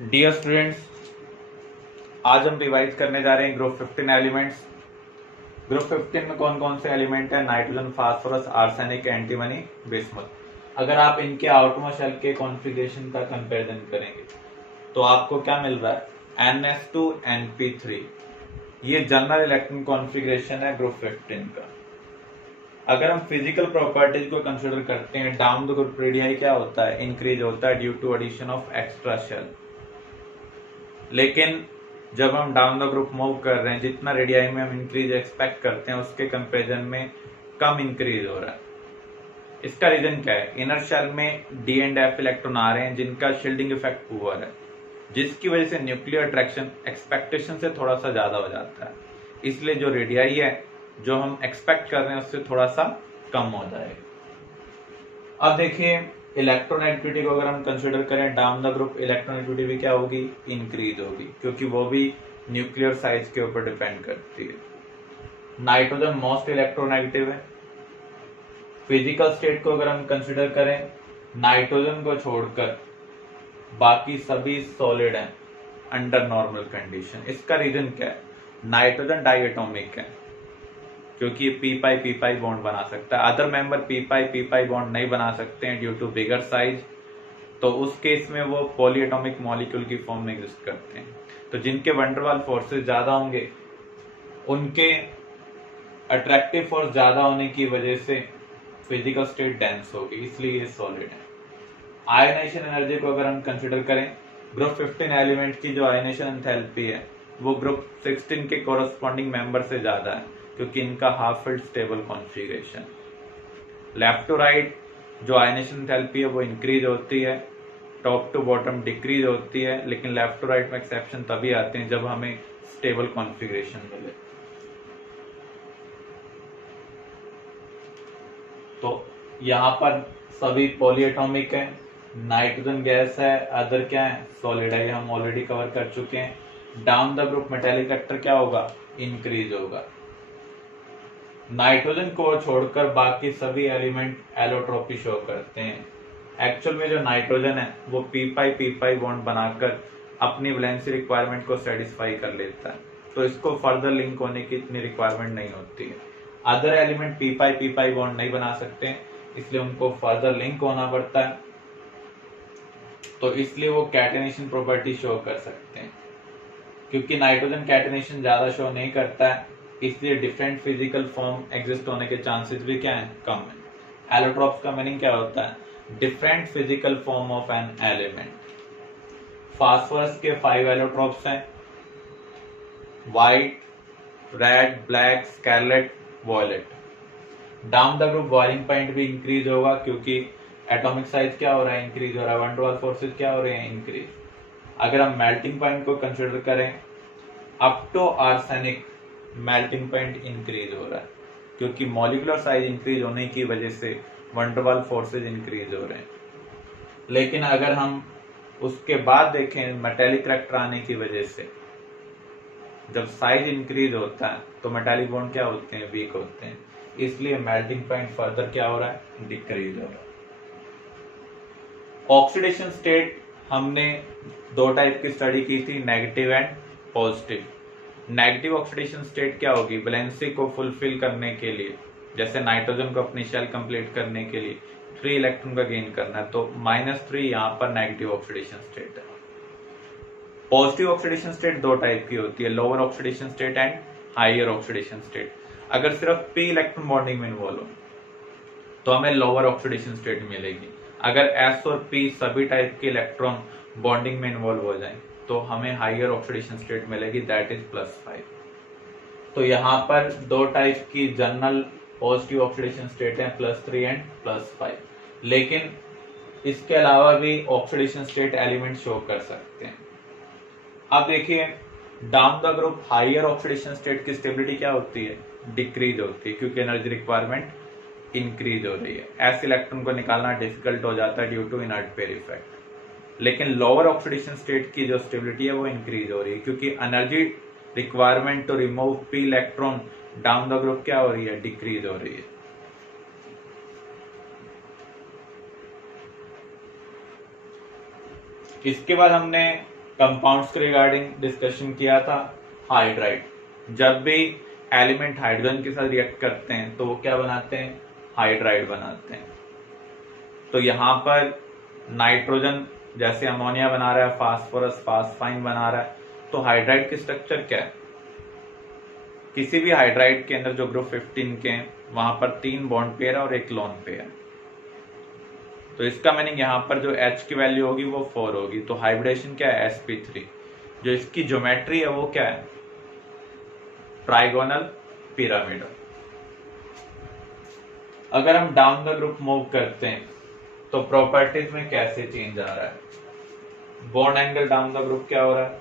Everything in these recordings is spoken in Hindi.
डियर स्टूडेंट्स, आज हम रिवाइज करने जा रहे हैं ग्रुप 15 एलिमेंट्स। ग्रुप 15 में कौन कौन से एलिमेंट है? Nitrogen, phosphorus, arsenic, antimony, bismuth. अगर आप इनके आउटमोस्ट शेल के कॉन्फ़िगरेशन का कंपैरिजन करेंगे तो आपको क्या मिल रहा है? NS2NP3। ये जनरल इलेक्ट्रॉन कॉन्फ़िगरेशन है ग्रुप 15 का। अगर हम फिजिकल प्रॉपर्टीज को कंसिडर करते हैं, डाउन द ग्रुप रेडियाई क्या होता है? इंक्रीज होता है due to addition of extra shell. लेकिन जब हम डाउन द ग्रुप मूव कर रहे हैं, जितना रेडियाई में हम इंक्रीज एक्सपेक्ट करते हैं उसके कंपैरिजन में कम इंक्रीज हो रहा है। इसका रीजन क्या है? इनर शेल में डी एंड एफ इलेक्ट्रॉन आ रहे हैं जिनका शील्डिंग इफेक्ट पुअर है, जिसकी वजह से न्यूक्लियर अट्रैक्शन एक्सपेक्टेशन से थोड़ा सा ज्यादा हो जाता है। इसलिए जो रेडियाई है जो हम एक्सपेक्ट कर रहे हैं उससे थोड़ा सा कम हो जाएगा। अब देखिए, इलेक्ट्रोनेगेटिविटी को अगर हम कंसिडर करें डाउन द ग्रुप, इलेक्ट्रोनेगेटिविटी भी क्या होगी? इंक्रीज होगी, क्योंकि वो भी न्यूक्लियर साइज के ऊपर डिपेंड करती है। नाइट्रोजन मोस्ट इलेक्ट्रोनेगेटिव है। फिजिकल स्टेट को अगर हम कंसिडर करें, नाइट्रोजन को छोड़कर बाकी सभी सॉलिड हैं अंडर नॉर्मल कंडीशन। इसका रीजन क्या है? नाइट्रोजन डाइएटॉमिक है, क्योंकि ये पी पाई बॉन्ड बना सकता है। Other member P pi bond नहीं बना सकते हैं ड्यू टू बिगर साइज, तो उस केस में वो पॉलीएटॉमिक मॉलिक्यूल की फॉर्म में एग्जिस्ट करते हैं। तो जिनके वंडरवाल फोर्सेस ज्यादा होंगे उनके अट्रैक्टिव फोर्स ज्यादा होने की वजह से फिजिकल स्टेट डेंस होगी, इसलिए ये सॉलिड है। आयनाइजेशन एनर्जी को अगर हम कंसिडर करें, ग्रुप 15 एलिमेंट की जो आयनाइजेशन एंथैल्पी है वो ग्रुप 16 के कोरस्पॉन्डिंग मेंबर से ज्यादा है, क्योंकि इनका half filled stable configuration. Left to right जो आयनाइजेशन एंथैल्पी है वो इंक्रीज होती है, टॉप टू बॉटम डिक्रीज होती है, लेकिन लेफ्ट टू राइट में एक्सेप्शन तभी आते हैं जब हमें स्टेबल कॉन्फ़िगरेशन मिले। तो यहाँ पर सभी पॉलीएटॉमिक है, नाइट्रोजन गैस है, अदर क्या है? सॉलिड है, ये हम ऑलरेडी कवर कर चुके हैं। Down the group metallic character क्या होगा? इंक्रीज होगा। नाइट्रोजन को छोड़कर बाकी सभी एलिमेंट एलोट्रोपी शो करते हैं। एक्चुअल में जो नाइट्रोजन है वो पी पाई बॉन्ड बनाकर अपनी वैलेंसी रिक्वायरमेंट को सेटिस्फाई कर लेता है, तो इसको फर्दर लिंक होने की इतनी रिक्वायरमेंट नहीं होती है। Other element P pi bond नहीं बना सकते, इसलिए उनको फर्दर लिंक होना पड़ता है, तो इसलिए वो कैटेनेशन प्रॉपर्टी शो कर सकते हैं। क्योंकि नाइट्रोजन कैटेनेशन ज्यादा शो नहीं करता है, इसलिए डिफरेंट फिजिकल फॉर्म एग्जिस्ट होने के चांसेस भी क्या है? कम है। एलोट्रोप्स का मीनिंग क्या होता है? Different physical form of an element. Phosphorus के 5 एलोट्रोप्स हैं, white, red, black, scarlet, violet. Down the group boiling point भी इंक्रीज होगा, क्योंकि एटॉमिक साइज क्या हो रहा है? इंक्रीज हो रहा है। वंडरवाल फोर्सेस क्या हो रहे हैं? इंक्रीज। अगर हम मेल्टिंग पॉइंट को कंसिडर करें, up to arsenic melting point increase हो रहा है, क्योंकि मॉलिक्यूलर साइज इंक्रीज होने की वजह से वंडरवाल फोर्सेज इंक्रीज हो रहे हैं। लेकिन अगर हम उसके बाद देखें, मेटालिक करेक्टर आने की वजह से जब साइज इंक्रीज होता है तो मेटालिक बॉन्ड क्या होते हैं? वीक होते हैं, इसलिए मेल्टिंग पॉइंट फर्दर क्या हो रहा है? डिक्रीज हो रहा है। ऑक्सीडेशन स्टेट हमने 2 टाइप की स्टडी की थी, negative and positive. Negative oxidation state क्या होगी? वैलेंसी को फुलफिल करने के लिए, जैसे नाइट्रोजन को अपनी शेल कंप्लीट करने के लिए 3 इलेक्ट्रॉन का गेन करना है, तो -3 यहाँ पर नेगेटिव ऑक्सीडेशन स्टेट है। पॉजिटिव ऑक्सीडेशन स्टेट 2 टाइप की होती है, lower oxidation state and higher oxidation state. अगर सिर्फ p इलेक्ट्रॉन बॉन्डिंग में इन्वॉल्व हो तो हमें लोअर ऑक्सीडेशन स्टेट मिलेगी। अगर s और p सभी टाइप के इलेक्ट्रॉन बॉन्डिंग में इन्वॉल्व हो जाए तो हमें हायर ऑक्सीडेशन स्टेट मिलेगी, दैट इज +5। तो यहाँ पर 2 टाइप की जनरल पॉजिटिव ऑक्सीडेशन स्टेट है, +3 एंड +5। लेकिन इसके अलावा भी ऑक्सीडेशन स्टेट एलिमेंट शो कर सकते हैं। अब देखिए, down the group higher oxidation state की स्टेबिलिटी क्या होती है? डिक्रीज होती है, क्योंकि एनर्जी रिक्वायरमेंट इंक्रीज हो रही है। एस इलेक्ट्रॉन को निकालना डिफिकल्ट हो जाता है due to inert pair effect. लेकिन लोअर ऑक्सीडेशन स्टेट की जो स्टेबिलिटी है वो इंक्रीज हो रही है, क्योंकि energy requirement to remove p electron down the group क्या हो रही है? डिक्रीज हो रही है। इसके बाद हमने कंपाउंड्स के रिगार्डिंग डिस्कशन किया था। हाइड्राइड, जब भी एलिमेंट हाइड्रोजन के साथ रिएक्ट करते हैं तो वो क्या बनाते हैं, हाइड्राइड बनाते हैं। तो यहाँ पर नाइट्रोजन जैसे अमोनिया बना रहा है, फास्फोरस फास्फाइन बना रहा है, तो हाइड्राइड की स्ट्रक्चर क्या है, किसी भी हाइड्राइड के अंदर जो ग्रुप 15 के हैं वहां पर 3 बॉन्ड पेयर और 1 लोन पेयर। तो इसका मीनिंग यहाँ पर जो H की वैल्यू होगी वो 4 होगी। तो हाइब्रिडेशन क्या है, sp3। जो इसकी ज्योमेट्री है वो क्या है, ट्राइगोनल पिरामिडल। अगर हम डाउन द ग्रुप मूव करते हैं तो प्रॉपर्टीज में कैसे चेंज आ रहा है, bond angle down the group क्या हो रहा है,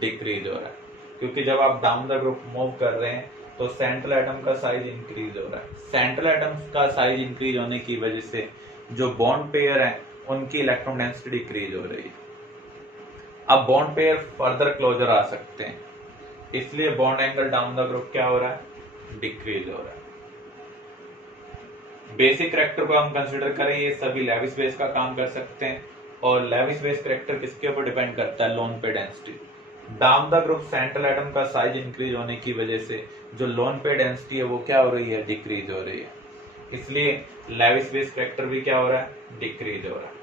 डिक्रीज हो रहा है, क्योंकि जब आप डाउन द ग्रुप मूव कर रहे हैं तो सेंट्रल एटम का साइज इंक्रीज हो रहा है। सेंट्रल एटम का साइज इंक्रीज होने की वजह से जो बॉन्ड पेयर है उनकी इलेक्ट्रॉन डेंसिटी डिक्रीज हो रही है। अब बॉन्ड पेयर फर्दर क्लोजर आ सकते हैं, इसलिए bond angle down the group क्या हो रहा है, डिक्रीज हो रहा है। बेसिक करैक्टर को हम कंसीडर करें, ये सभी लेविस बेस का काम कर सकते हैं, और लेविस बेस करैक्टर किसके ऊपर डिपेंड करता है, lone pair density. Down the group central atom का साइज इंक्रीज होने की वजह से जो लोन पेयर डेंसिटी है वो क्या हो रही है, डिक्रीज हो रही है, इसलिए लेविस बेस करैक्टर भी क्या हो रहा है, डिक्रीज हो रहा है।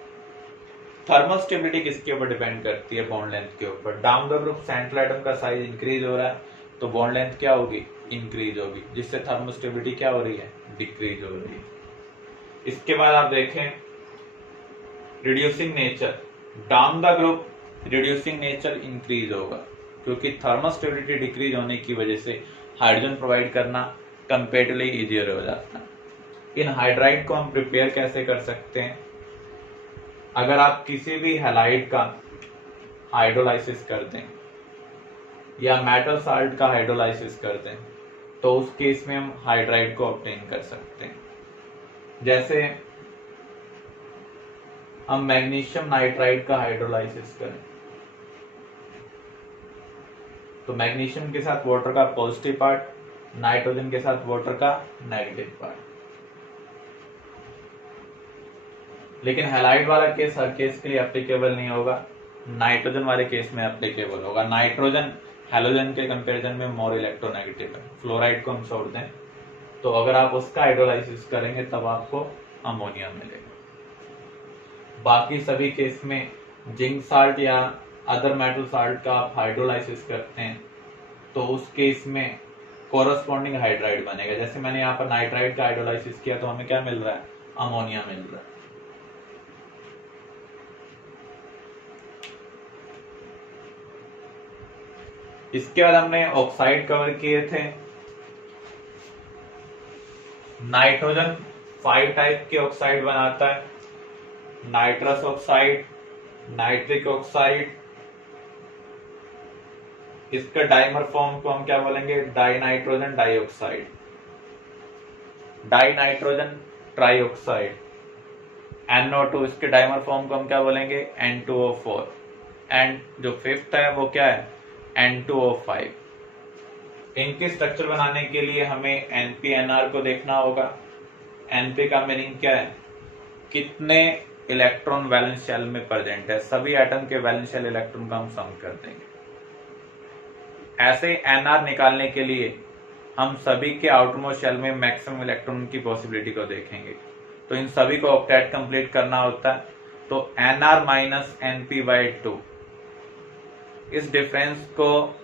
थर्मल स्टेबिलिटी किसके ऊपर डिपेंड करती है, बॉन्ड लेंथ के ऊपर। Down the group central atom का साइज इंक्रीज हो रहा है तो बॉन्ड लेंथ क्या होगी, इंक्रीज होगी, जिससे थर्मल स्टेबिलिटी क्या हो रही है, डिक्रीज हो रही है। इसके बाद आप देखें reducing nature, down the group reducing nature increase होगा, क्योंकि थर्मल स्टेबिलिटी डिक्रीज होने की वजह से हाइड्रोजन प्रोवाइड करना कंपेरेटिवली इजियर हो जाता है। इन हाइड्राइड को हम प्रिपेयर कैसे कर सकते हैं, अगर आप किसी भी हैलाइड का हाइड्रोलाइसिस कर दें या मेटल साल्ट का हाइड्रोलाइसिस कर दें तो उस केस में हम हाइड्राइड को ऑब्टेन कर सकते हैं। जैसे हम मैग्नीशियम नाइट्राइड का हाइड्रोलाइसिस करें तो मैग्नीशियम के साथ वाटर का पॉजिटिव पार्ट, नाइट्रोजन के साथ वाटर का नेगेटिव पार्ट। लेकिन हैलाइड वाला केस हर केस के लिए एप्लीकेबल नहीं होगा, नाइट्रोजन वाले केस में एप्लीकेबल होगा। नाइट्रोजन हैलोजन के कंपैरिजन में मोर इलेक्ट्रोनेगेटिव है। फ्लोराइड को हम छोड़ दें तो अगर आप उसका हाइड्रोलाइसिस करेंगे तब आपको अमोनिया मिलेगा। बाकी सभी केस में जिंक साल्ट या अदर मेटल साल्ट का आप हाइड्रोलाइसिस करते हैं तो उस केस में कोरस्पॉन्डिंग हाइड्राइड बनेगा। जैसे मैंने यहाँ पर नाइट्राइड का हाइड्रोलाइसिस किया तो हमें क्या मिल रहा है, अमोनिया मिल रहा है। इसके बाद हमने ऑक्साइड कवर किए थे। नाइट्रोजन 5 टाइप के ऑक्साइड बनाता है, नाइट्रस ऑक्साइड, नाइट्रिक ऑक्साइड, इसका डाइमर फॉर्म को हम क्या बोलेंगे, die nitrogen dioxide, die nitrogen trioxide, NO2, इसके डाइमर फॉर्म को हम क्या बोलेंगे, N2O4, एंड जो फिफ्थ है वो क्या है, N2O5। इनके स्ट्रक्चर बनाने के लिए हमें NP-NR को देखना होगा। NP का मीनिंग क्या है, कितने इलेक्ट्रॉन वैलेंस शेल में प्रेजेंट है, सभी एटम के वैलेंस शेल इलेक्ट्रॉन का हम सम कर देंगे। ऐसे NR निकालने के लिए हम सभी के आउटरमोस्ट शेल में मैक्सिमम इलेक्ट्रॉन की पॉसिबिलिटी को देखेंगे। तो इन सभी को ऑक्टेट कंप्लीट करना होता है, तो NR माइनस NP/2, इस डिफरेंस को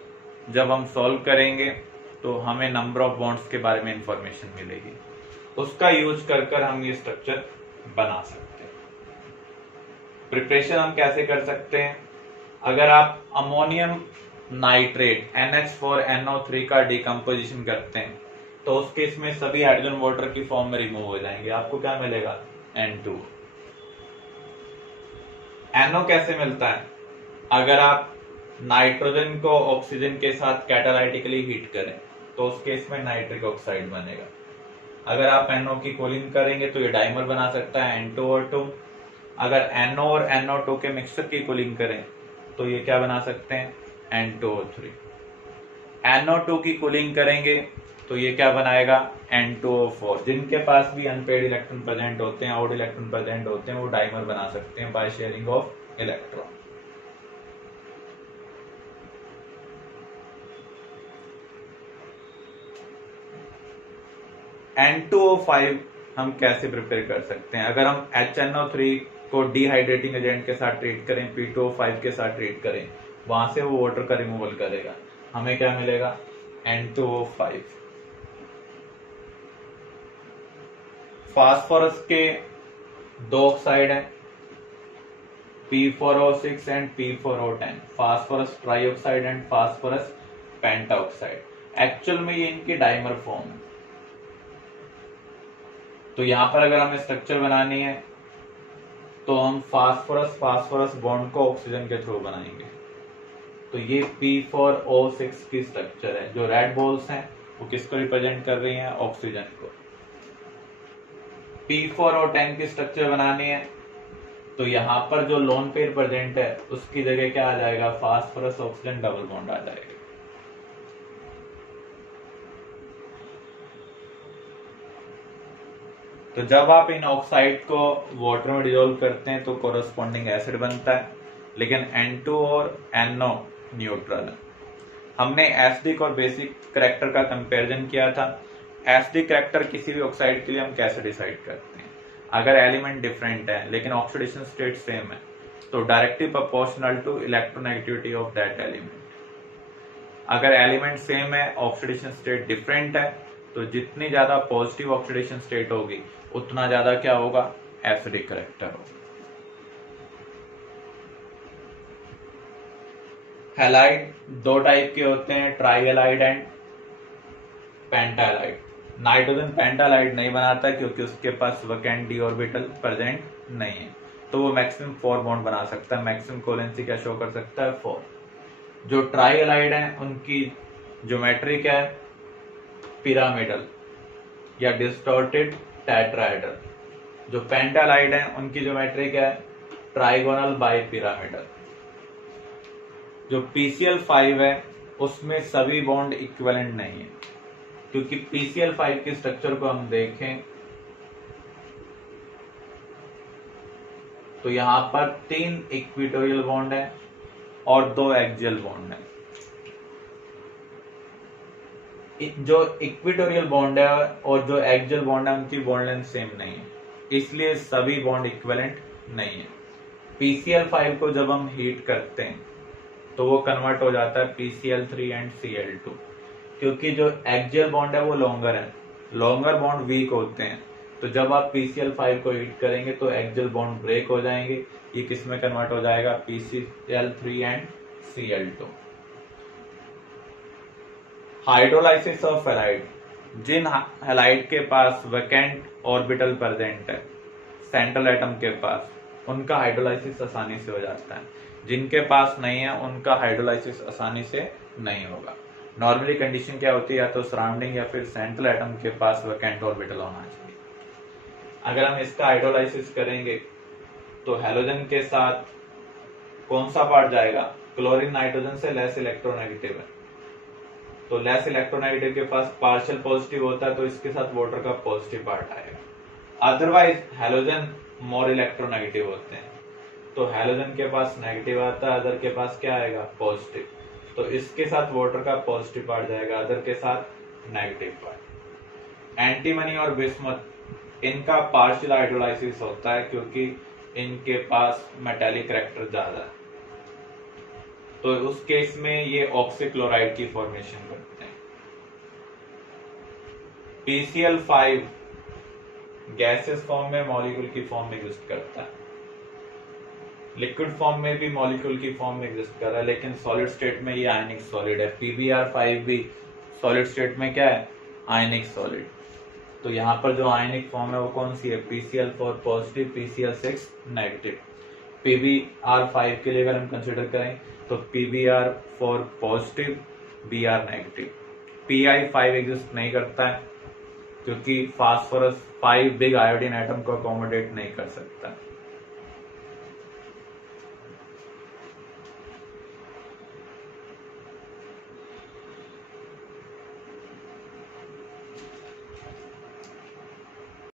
जब हम सॉल्व करेंगे तो हमें नंबर ऑफ बॉन्ड्स के बारे में इंफॉर्मेशन मिलेगी, उसका यूज कर हम ये स्ट्रक्चर बना सकते हैं। प्रिपरेशन हम कैसे कर सकते हैं, अगर आप अमोनियम नाइट्रेट NH4NO3 का डिकम्पोजिशन करते हैं तो उस केस में सभी हाइड्रोजन वाटर की फॉर्म में रिमूव हो जाएंगे, आपको क्या मिलेगा, N2। NO कैसे मिलता है, अगर आप नाइट्रोजन को ऑक्सीजन के साथ कैटालाइटिकली हीट करें तो उस केस में नाइट्रिक ऑक्साइड बनेगा। अगर आप NO की कूलिंग करेंगे तो ये डाइमर बना सकता है N2O2। अगर NO और NO2 के मिक्सचर की कूलिंग करें तो ये क्या बना सकते हैं, N2O3। NO2 की कूलिंग करेंगे तो ये क्या बनाएगा, N2O4। जिनके पास भी अनपेड इलेक्ट्रॉन प्रेजेंट होते हैं, आउट इलेक्ट्रॉन प्रेजेंट होते हैं, वो डाइमर बना सकते हैं by sharing of electron. N2O5 हम कैसे प्रिपेयर कर सकते हैं? अगर हम HNO3 को डिहाइड्रेटिंग एजेंट के साथ ट्रीट करें, P2O5 के साथ ट्रीट करें, वहां से वो वाटर का रिमूवल करेगा, हमें क्या मिलेगा? N2O5। फास्फोरस के दो ऑक्साइड हैं, P4O6 and P4O10, phosphorus trioxide and phosphorus pentoxide. Actual में ये इनकी डाइमर फॉर्म है। तो यहां पर अगर हमें स्ट्रक्चर बनानी है तो हम फास्फोरस फास्फोरस बॉन्ड को ऑक्सीजन के थ्रू बनाएंगे। तो ये P4O6 की स्ट्रक्चर है। जो रेड बॉल्स हैं वो किसको रिप्रेजेंट कर रही हैं? ऑक्सीजन को। P4O10 की स्ट्रक्चर बनानी है तो यहां पर जो लोन पेयर प्रेजेंट है उसकी जगह क्या आ जाएगा? फास्फोरस ऑक्सीजन डबल बॉन्ड आ जाएगा। तो जब आप इन ऑक्साइड को वाटर में डिसॉल्व करते हैं तो कोरस्पॉन्डिंग एसिड बनता है, लेकिन N2 और NO न्यूट्रल है। हमने एसिडिक और बेसिक करैक्टर का कंपैरिजन किया था। एसिडिक करैक्टर किसी भी ऑक्साइड के लिए हम कैसे डिसाइड करते हैं? अगर एलिमेंट डिफरेंट है लेकिन ऑक्सीडेशन स्टेट सेम है तो directly proportional to electronegativity of that element. अगर एलिमेंट सेम है, ऑक्सीडेशन स्टेट डिफरेंट है, तो जितनी ज्यादा पॉजिटिव ऑक्सीडेशन स्टेट होगी उतना ज्यादा क्या होगा? एसिडिक करैक्टर होगा। हैलाइड दो टाइप के होते हैं, ट्राइहैलाइड एंड पेंटाहैलाइड। नाइट्रोजन पेंटाहैलाइड नहीं बनाता क्योंकि उसके पास वैकेंट डी ऑर्बिटल प्रेजेंट नहीं है, तो वो मैक्सिमम 4 बॉन्ड बना सकता है। मैक्सिमम कोवेलेंसी क्या शो कर सकता है? 4। जो ट्राइहैलाइड है उनकी ज्योमेट्री क्या है? पिरामिडल या डिस्टॉर्टेड टेट्राहेड्रल। जो पेंटाहैलाइड है उनकी ज्योमेट्री क्या है? Trigonal bipyramidal. जो PCl5 है उसमें सभी बॉन्ड इक्विवेलेंट नहीं है, क्योंकि PCl5 के स्ट्रक्चर को हम देखें तो यहां पर 3 इक्वेटोरियल बॉन्ड है और 2 एक्सियल बॉन्ड है। जो इक्वेटोरियल बॉन्ड है और जो एक्सियल बॉन्ड है उनकी बॉन्ड लेंथ सेम नहीं है, इसलिए सभी बॉन्ड इक्विवेलेंट नहीं है। PCl5 को जब हम हीट करते हैं तो वो कन्वर्ट हो जाता है PCl3 एंड Cl2, क्योंकि जो एक्सियल बॉन्ड है वो लॉन्गर है, लॉन्गर बॉन्ड वीक होते हैं। तो जब आप PCl5 को हीट करेंगे तो एक्सियल बॉन्ड ब्रेक हो जाएंगे, ये किस में कन्वर्ट हो जाएगा? PCl3 and Cl2। Hydrolysis of halide, जिन हैलाइड के पास वैकेंट ऑर्बिटल प्रेजेंट है सेंट्रल एटम के पास, उनका हाइड्रोलाइसिस आसानी से हो जाता है। जिनके पास नहीं है उनका हाइड्रोलाइसिस आसानी से नहीं होगा। नॉर्मली कंडीशन क्या होती है? या तो सराउंडिंग या फिर सेंट्रल एटम के पास वैकेंट ऑर्बिटल होना चाहिए। अगर हम इसका हाइड्रोलाइसिस करेंगे तो हैलोजन के साथ कौन सा पार्ट जाएगा? क्लोरीन नाइट्रोजन से लेस इलेक्ट्रोनेगेटिव है, तो लेस इलेक्ट्रोनेगेटिव के पास पार्शियल पॉजिटिव होता है, तो इसके साथ वाटर का पॉजिटिव पार्ट आएगा। अदरवाइज हैलोजन मोर इलेक्ट्रोनेगेटिव होते हैं, तो हैलोजन के पास नेगेटिव आता है, अदर के पास क्या आएगा? पॉजिटिव। तो इसके साथ वाटर का पॉजिटिव पार्ट जाएगा, अदर के साथ नेगेटिव पार्ट। एंटीमनी और बिस्मथ, इनका पार्शियल हाइड्रोलाइसिस होता है क्योंकि इनके पास मेटालिक करैक्टर ज्यादा है, तो उस केस में ये ऑक्सीक्लोराइड की फॉर्मेशन करते हैं। PCl5 गैसेस फॉर्म में, मॉलिक्यूल की फॉर्म में एग्जिस्ट करता है, लिक्विड फॉर्म में भी मॉलिक्यूल की फॉर्म में एग्जिस्ट कर रहा है, लेकिन सॉलिड स्टेट में ये आयनिक सॉलिड है। PbR5 भी सॉलिड स्टेट में क्या है? आयनिक सॉलिड। तो यहाँ पर जो आयनिक फॉर्म है वो कौन सी है? PCl4 positive, PCl6 negative. PbR5 के लिए अगर हम कंसिडर करें तो PbR4 positive, Br negative. Pi5 exist नहीं करता है क्योंकि फास्फोरस 5 बिग आयोडीन एटम को अकोमोडेट नहीं कर सकता।